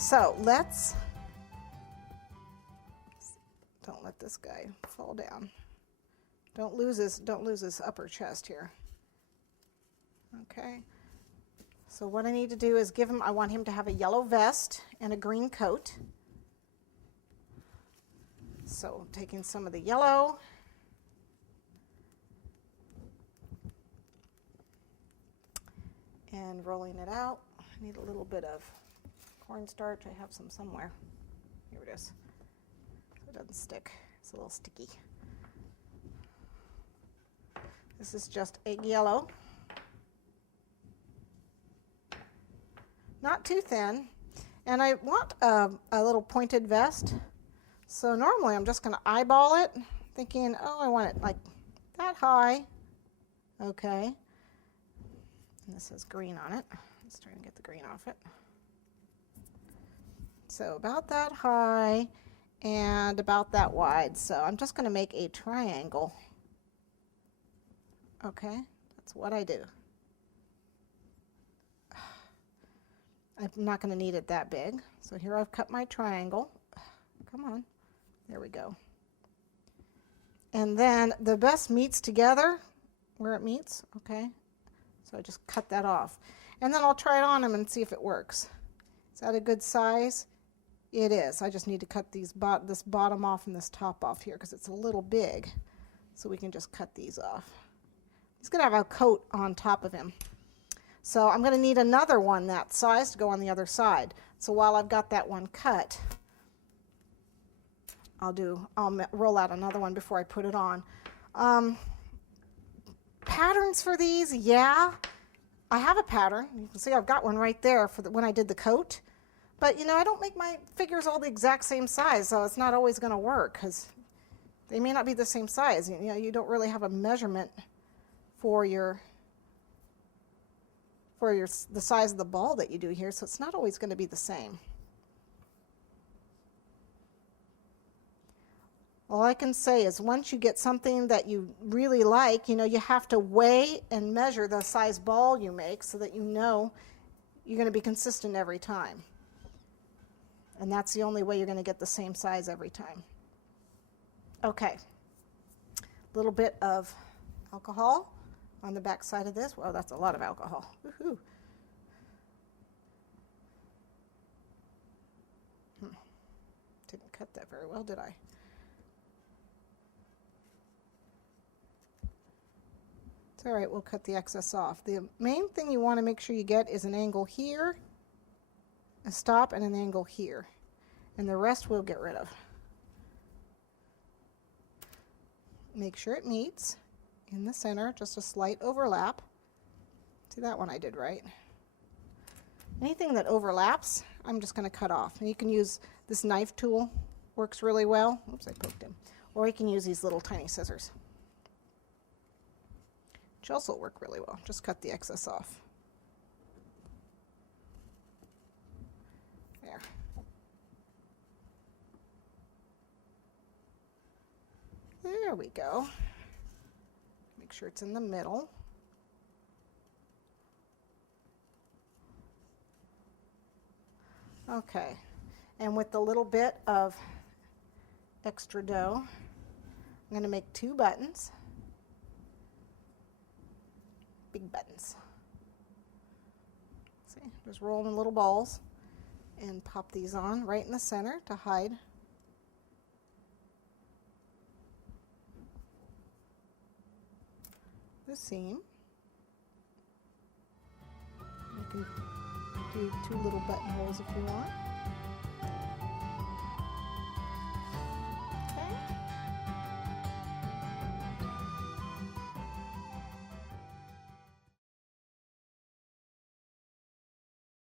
So don't let this guy fall down. Don't lose his upper chest here. Okay. So what I need to do is I want him to have a yellow vest and a green coat. So taking some of the yellow. And rolling it out. I need a little bit of cornstarch. I have some somewhere. Here it is. So it doesn't stick. It's a little sticky. This is just egg yellow. Not too thin. And I want a little pointed vest. So normally I'm just going to eyeball it, thinking, oh, I want it like that high. Okay. And this has green on it. Let's try and get the green off it. So about that high and about that wide. So I'm just going to make a triangle. Okay, that's what I do. I'm not going to need it that big. So here I've cut my triangle. Come on. There we go. And then the best meets together where it meets. Okay. So I just cut that off. And then I'll try it on him and see if it works. Is that a good size? It is. I just need to cut this bottom off and this top off here because it's a little big. So we can just cut these off. He's going to have a coat on top of him. So I'm going to need another one that size to go on the other side. So while I've got that one cut, I'll roll out another one before I put it on. Patterns for these, yeah. I have a pattern. You can see I've got one right there for when I did the coat. But, you know, I don't make my figures all the exact same size, so it's not always going to work because they may not be the same size. You know, you don't really have a measurement for the size of the ball that you do here, so it's not always going to be the same. All I can say is once you get something that you really like, you know, you have to weigh and measure the size ball you make so that you know you're going to be consistent every time. And that's the only way you're going to get the same size every time. Okay. A little bit of alcohol on the back side of this. Well, that's a lot of alcohol. Woohoo. Didn't cut that very well, did I? It's all right, we'll cut the excess off. The main thing you want to make sure you get is an angle here, a stop, and an angle here. And the rest we'll get rid of. Make sure it meets in the center, just a slight overlap. See, that one I did right. Anything that overlaps, I'm just going to cut off. And you can use this knife tool, works really well. Oops, I poked him. Or you can use these little tiny scissors, which also work really well. Just cut the excess off. There. There we go. Make sure it's in the middle. Okay, and with the little bit of extra dough, I'm going to make 2 buttons. Big buttons. See, just roll them in little balls and pop these on right in the center to hide. The seam. You can do 2 little buttonholes if you want.